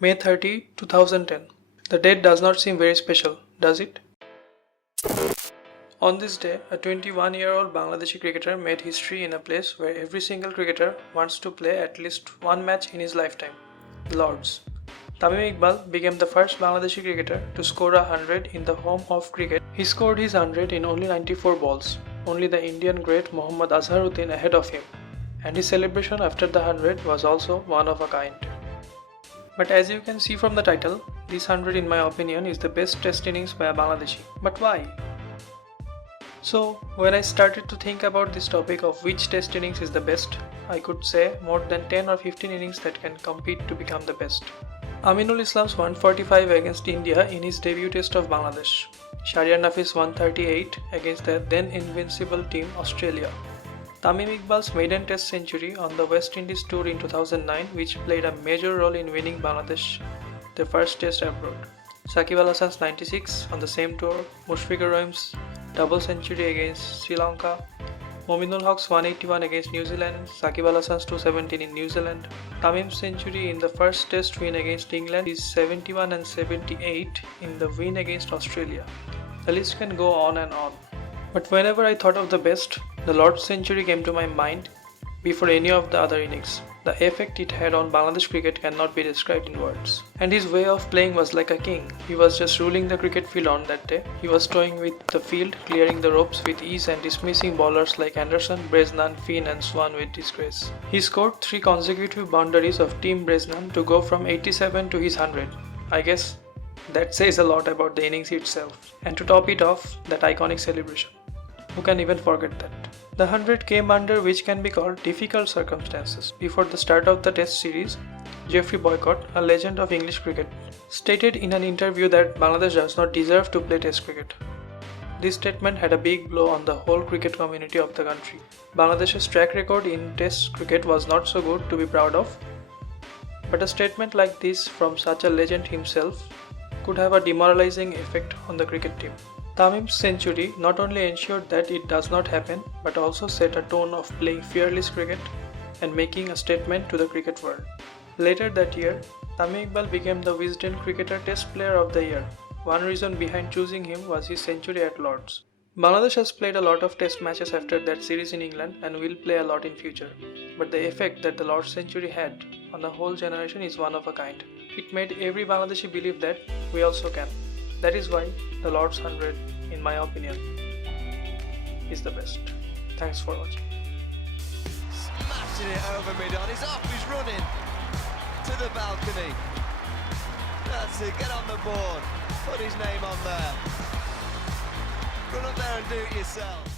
May 30, 2010. The date does not seem very special, does it? On this day, a 21-year-old Bangladeshi cricketer made history in a place where every single cricketer wants to play at least one match in his lifetime, Lords. Tamim Iqbal became the first Bangladeshi cricketer to score 100 in the home of cricket. He scored his 100 in only 94 balls, only the Indian great Mohammad Azharuddin ahead of him, and his celebration after the 100 was also one of a kind. But as you can see from the title, this 100 in my opinion is the best test innings by a Bangladeshi. But why? So, when I started to think about this topic of which test innings is the best, I could say more than 10 or 15 innings that can compete to become the best. Aminul Islam's 145 against India in his debut test of Bangladesh. Shahriar Nafi's 138 against the then invincible team Australia. Tamim Iqbal's maiden test century on the West Indies tour in 2009, which played a major role in winning Bangladesh their first test abroad. Shakib Al Hasan's 96 on the same tour, Mushfiqur Rahim's double century against Sri Lanka, Mominul Haq's 181 against New Zealand, Shakib Al Hasan's 217 in New Zealand, Tamim's century in the first test win against England, his 71 and 78 in the win against Australia. The list can go on and on. But whenever I thought of the best, the Lord's century came to my mind before any of the other innings. The effect it had on Bangladesh cricket cannot be described in words. And his way of playing was like a king. He was just ruling the cricket field on that day. He was toying with the field, clearing the ropes with ease and dismissing bowlers like Anderson, Bresnan, Finn and Swan with disgrace. He scored 3 consecutive boundaries of Team Bresnan to go from 87 to his 100. I guess that says a lot about the innings itself. And to top it off, that iconic celebration. Who can even forget that? The 100 came under which can be called difficult circumstances. Before the start of the test series, Geoffrey Boycott, a legend of English cricket, stated in an interview that Bangladesh does not deserve to play test cricket. This statement had a big blow on the whole cricket community of the country. Bangladesh's track record in test cricket was not so good to be proud of, but a statement like this from such a legend himself could have a demoralizing effect on the cricket team. Tamim's century not only ensured that it does not happen, but also set a tone of playing fearless cricket and making a statement to the cricket world. Later that year, Tamim Iqbal became the Wisden Cricketer Test Player of the Year. One reason behind choosing him was his century at Lords. Bangladesh has played a lot of test matches after that series in England and will play a lot in future. But the effect that the Lords century had on the whole generation is one of a kind. It made every Bangladeshi believe that we also can. That is why the Lord's 100, in my opinion, is the best. Thanks for watching. Smashing it over mid-on, he's off, he's running to the balcony. That's it, get on the board, put his name on there. Run up there and do it yourself.